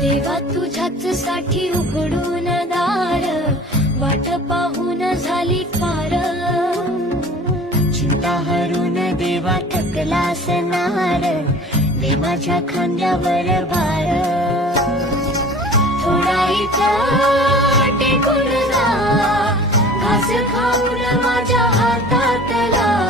देवा तुझ्याच साठी उघडून दार, वाट पाहून झाली पार। चिंता हरून देवा थकला असणार, दे माझ्या खांद्यावर भार। थोडा इथं टेकून जा, घास खाऊन माझ्या हातातला